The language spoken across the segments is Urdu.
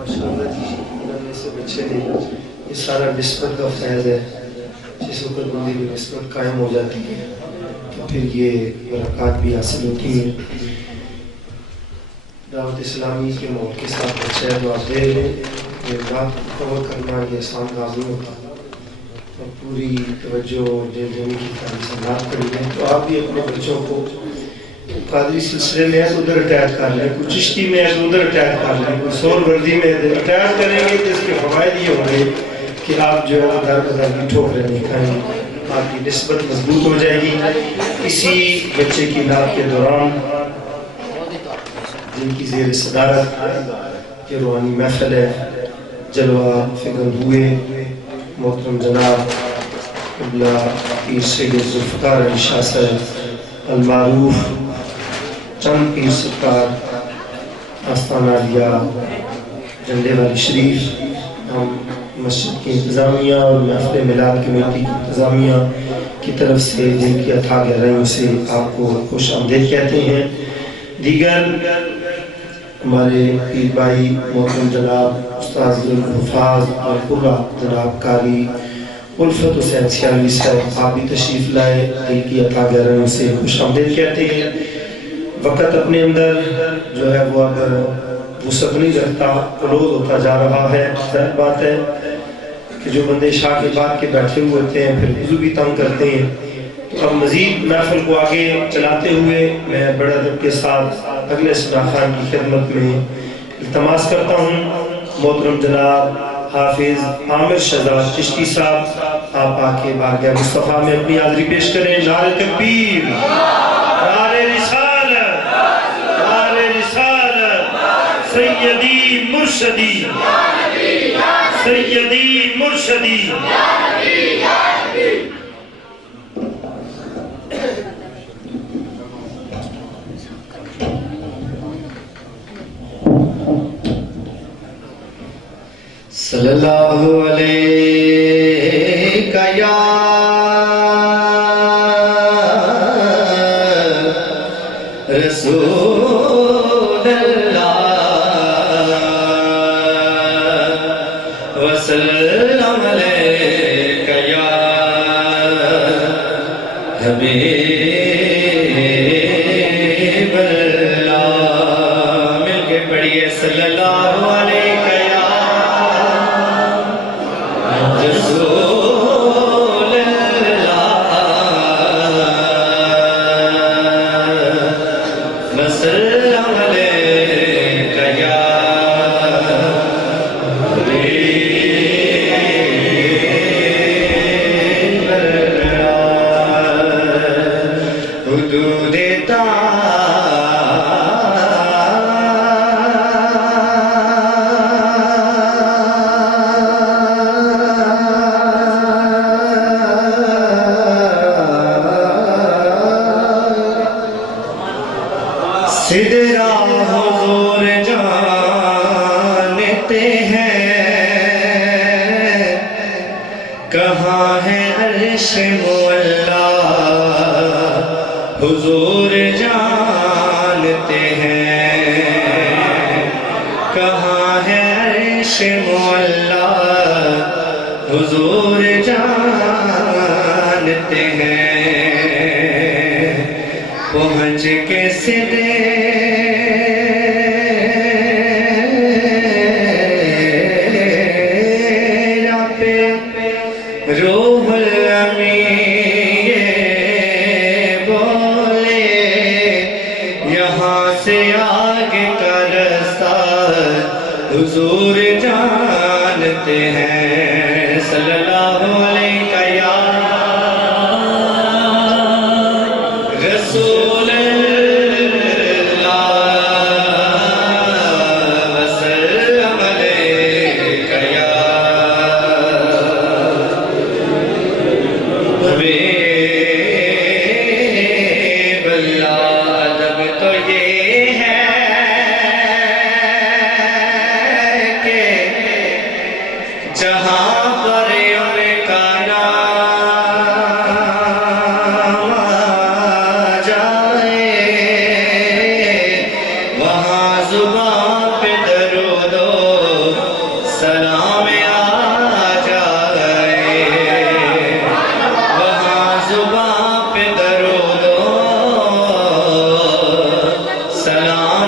ماشاءاللہ جی میں سے بچے نے یہ سارا نسبت کا فیض ہے. جس وقت بندے کی نسبت قائم ہو جاتی ہے تو پھر یہ برکات بھی حاصل ہوتی ہیں. دعوت اسلامی کے موت کے ساتھ بچے جو آپ دے رہے ہیں یہ بات کور کرنا یہ آسان کام نہیں ہوتا اور پوری توجہ دل دینے کی تعلیم کری ہے. تو آپ بھی اپنے بچوں کو قادری سلسلے میں ہے تو ادھر اٹیچ کر لیں, کوئی چشتی میں ہے تو ادھر اٹیچ کر لیں, کوئی سور وردی میں ہے اٹیچ کریں گے تو اس کے فوائد یہ ہوں گے کہ آپ جو ہے در بدر کی ٹھوکریں نہیں کھائیں گے, آپ کی نسبت مضبوط ہو جائے گی. اسی بچے کی نام کے دوران جن کی زیر صدارت یہ روحانی محفل ہے جلوہ فکر ہوئے محترم جناب قبلہ پیر سید ذوالفقار علی شاہ صاحب المعروف چند پیر سرکار آستانہ عالیہ جھنڈے والی شریف, ہم مسجد کی انتظامیہ اور محفل میلاد کمیٹی کی انتظامیہ کی طرف سے جن کی اتھاہ گہرائیوں سے آپ کو خوش آمدید کہتے ہیں. دیگر ہمارے پیر بھائی محترم جناب استاد الحفاظ اور قرہ جناب قاری الفت حسین سیالوی صاحب آپ بھی تشریف لائے, دل کی اتھاہ گہرائیوں سے خوش آمدید کہتے ہیں. وقت اپنے اندر جو ہے وہ اب وسعت نہیں رکھتا, کلوز ہوتا جا رہا ہے. ظاہر بات ہے کہ جو بندے شاہ کے بعد کے بیٹھے ہوئے تھے پھر وضو بھی تنگ کرتے ہیں. تو اب مزید محفل کو آگے چلاتے ہوئے میں بڑے ادب کے ساتھ اگلے سنا خان کی خدمت میں التماس کرتا ہوں محترم جناب حافظ عامر شہزاد چشتی صاحب آپ آ کے بارگاہ مصطفیٰ میں اپنی حاضری پیش کریں. نعرہ تکبیر, نعرہ رسالت, نعرہ رسالت, سیدی مرشدی, سیدی مرشدی. صلی اللہ علیہ یا رسول اللہ وسلم علیہ یا حبیب اللہ. مل کے پڑھیے صلی اللہ علیہ حضور جانتے ہیں کہاں ہے عرش مولا, حضور جانتے ہیں پہنچ کے سدھے پہ روح حضور جانتے ہیں. صلی اللہ علیہ یا رسول اللہ وسلم علیہ یا حبیب اللہ. ادب تو یہ ہے جہاں پر ان کا نام آ جائے وہاں زبان پہ درود و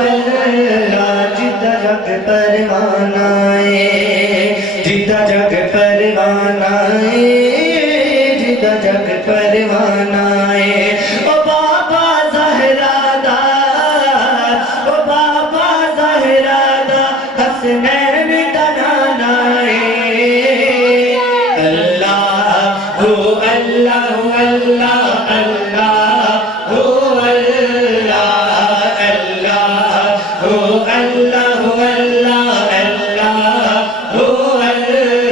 اللہ جدہ جگ پروانہ جدہ جگ پروانہ جدہ جگ پروانہ او بابا زہرا دا او بابا زہرا دا حسنین دا نانا اللہ ہو اللہ اللہ اللہ ہو اللہ اللہ ہو اللہ اللہ اللہ ہو اللہ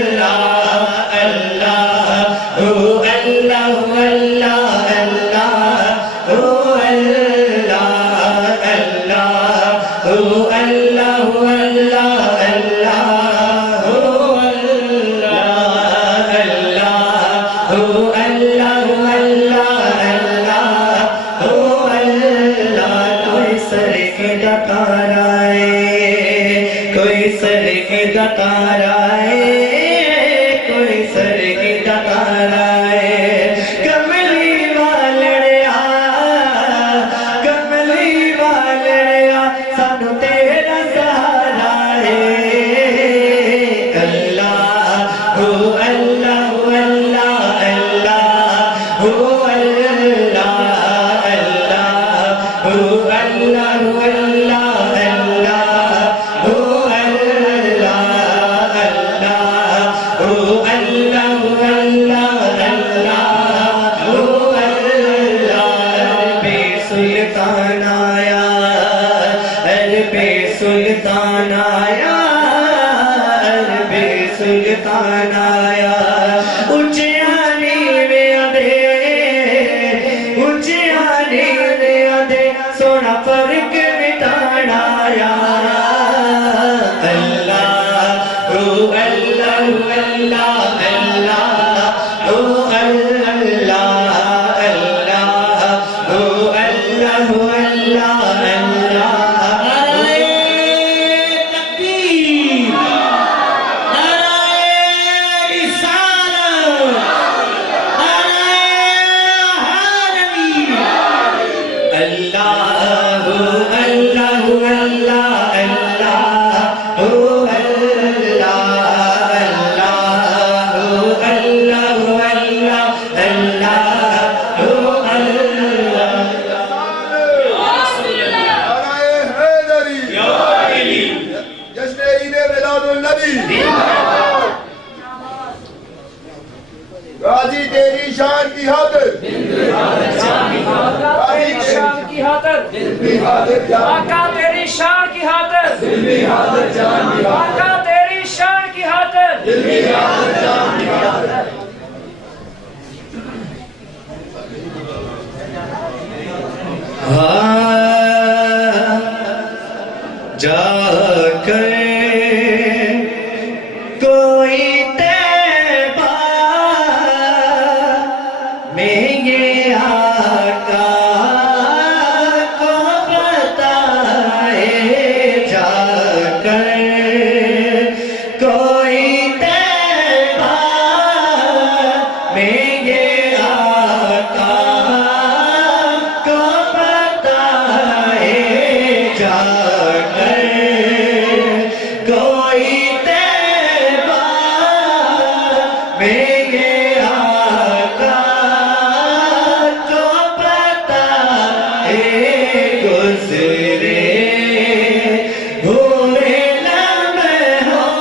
اللہ ہو اللہ اللہ اللہ ہو اللہ اللہ ہو اللہ اللہ اللہ ہو اللہ اللہ ہو اللہ اللہ اللہ ہو اللہ کوئی سر کے دکارا کوئی سر کے دکارا کوئی سر کے دکارا کملی والڑیا کملی والڑیا سانو تیرا سہارا اللہ ہو اللہ اللہ اللہ ہو اللہ اللہ ہو اللہ اللہ اللہ ہو اللہ اللہ ہو اللہ اللہ اللہ ہو اللہ بے سلطان آیا بے سلطان آیا بے سلطان آیا اچھیانی میں ادھے اچھیانی میں ادھے سونا فرق مٹانا آیا اللہ ہو اللہ اللہ اللہ ہو اللہ اللہ ہو اللہ اللہ اللہ نعرہ تکبیر نعرہ رسالت نعرہ حیدری اللہ اللہ اللہ اللہ ہو اللہ اللہ ہو اللہ اللہ اللہ ہو اللہ نعرہ حیدری جشن عید میلاد النبی غازی تیری شان کی خاطر غازی شان کی خاطر آقا تیری شان کی خاطر آقا تیری شان کی خاطر جا کر کوئی تیبہ میں یہ آقا کو بتائے جا کر کوئی تیبہ میں یہ آقا کو بتائے جا کر کوئی تیبہ میں یہ آقا کو بتائے گزرے ہوئے لمحوں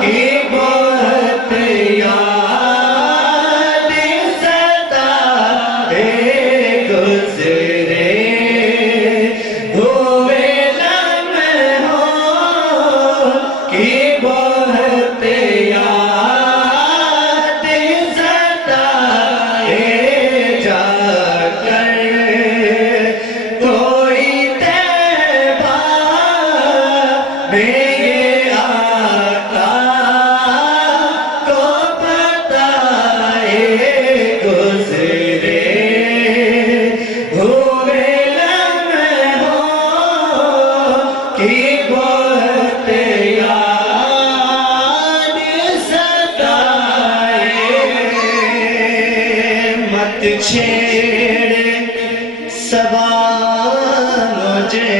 کی بہت یاد ستائے گزرے ہوئے لمحوں کی بہت یاد ستائے جا کر کوئی تیبہ میں یہ آقا کو بتائے گزرے ہوئے لمحوں کی بہت یاد ستائے مت چھیڑ سوال مجھے